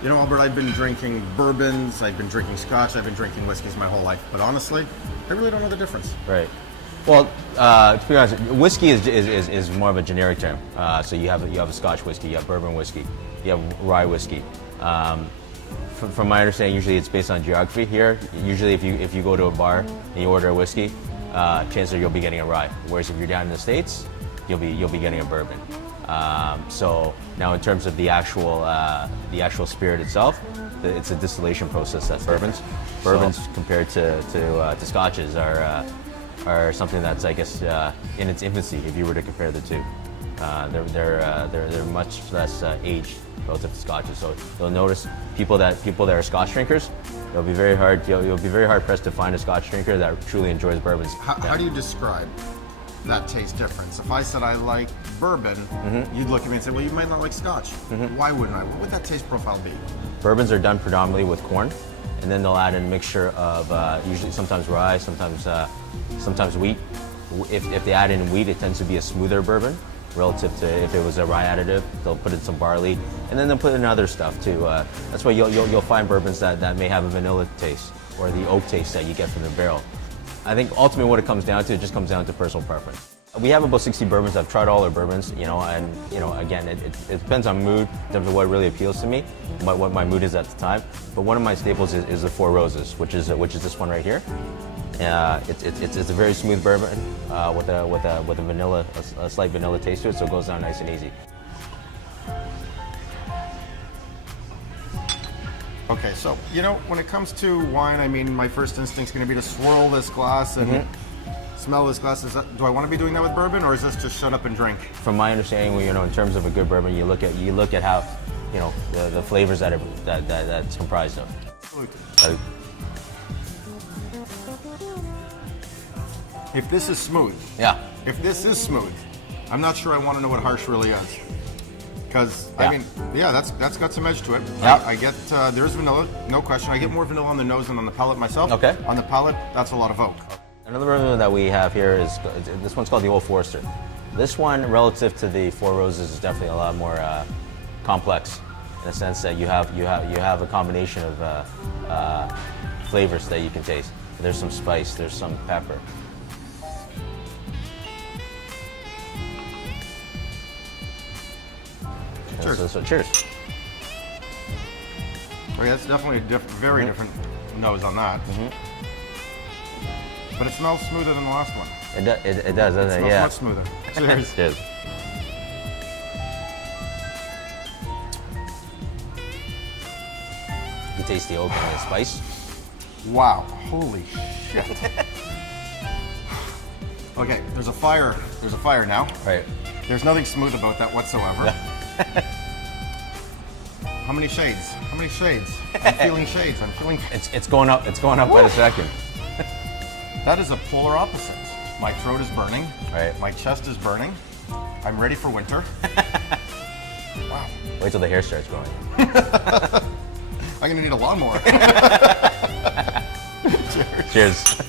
You know, Albert, I've been drinking bourbons, I've been drinking scotch, I've been drinking whiskeys my whole life. But honestly, I really don't know the difference. Right. Well, to be honest, whiskey is more of a generic term. So you have a Scotch whiskey, you have bourbon whiskey, you have rye whiskey. From my understanding, usually it's based on geography here. Usually, if you go to a bar and you order a whiskey, chances are you'll be getting a rye. Whereas if you're down in the States, you'll be getting a bourbon. So now, in terms of the actual spirit itself, it's a distillation process that's bourbons. Bourbons compared to scotches are something that's, I guess, in its infancy. If you were to compare the two, they're much less aged relative to scotches. So you'll notice people that are scotch drinkers, you'll be very hard pressed to find a scotch drinker that truly enjoys bourbons. How do you describe that taste difference? If I said I like bourbon, you'd look at me and say, well, you might not like scotch. Why wouldn't I? What would that taste profile be? Bourbons are done predominantly with corn, and then they'll add in a mixture of usually sometimes rye, sometimes wheat. If they add in wheat, it tends to be a smoother bourbon relative to if it was a rye additive. They'll put in some barley, and then they'll put in other stuff too. That's why you'll find bourbons that may have a vanilla taste or the oak taste that you get from the barrel. I think ultimately what it comes down to, it just comes down to personal preference. We have about 60 bourbons. I've tried all our bourbons, and again, it depends on mood in terms of what really appeals to me, what my mood is at the time. But one of my staples is the Four Roses, which is this one right here. It's a very smooth bourbon with a vanilla, a slight vanilla taste to it, so it goes down nice and easy. Okay, so, when it comes to wine, I mean, my first instinct's going to be to swirl this glass and smell this glass. Do I want to be doing that with bourbon, or is this just shut up and drink? From my understanding, in terms of a good bourbon, you look at how, the flavors that's comprised of. If this is smooth, I'm not sure I want to know what harsh really is. Because, I mean, that's got some edge to it. Yeah. I get, there's vanilla, no question. I get more vanilla on the nose than on the palate myself. Okay. On the palate, that's a lot of oak. Another bourbon that we have here is, this one's called the Old Forester. This one, relative to the Four Roses, is definitely a lot more complex, in the sense that you have a combination of flavors that you can taste. There's some spice, there's some pepper. Cheers. So cheers. Okay, that's definitely a very different nose on that. But it smells smoother than the last one. It does, doesn't it? It Yeah. smells much smoother. Cheers. Cheers. You taste the oak and the spice. Wow, holy shit. Okay, there's a fire now. Right. There's nothing smooth about that whatsoever. How many shades? How many shades? I'm feeling shades. I'm feeling. It's going up. It's going up by the second. That is a polar opposite. My throat is burning. Right. My chest is burning. I'm ready for winter. Wow. Wait till the hair starts growing. I'm gonna need a lawnmower. Cheers. Cheers.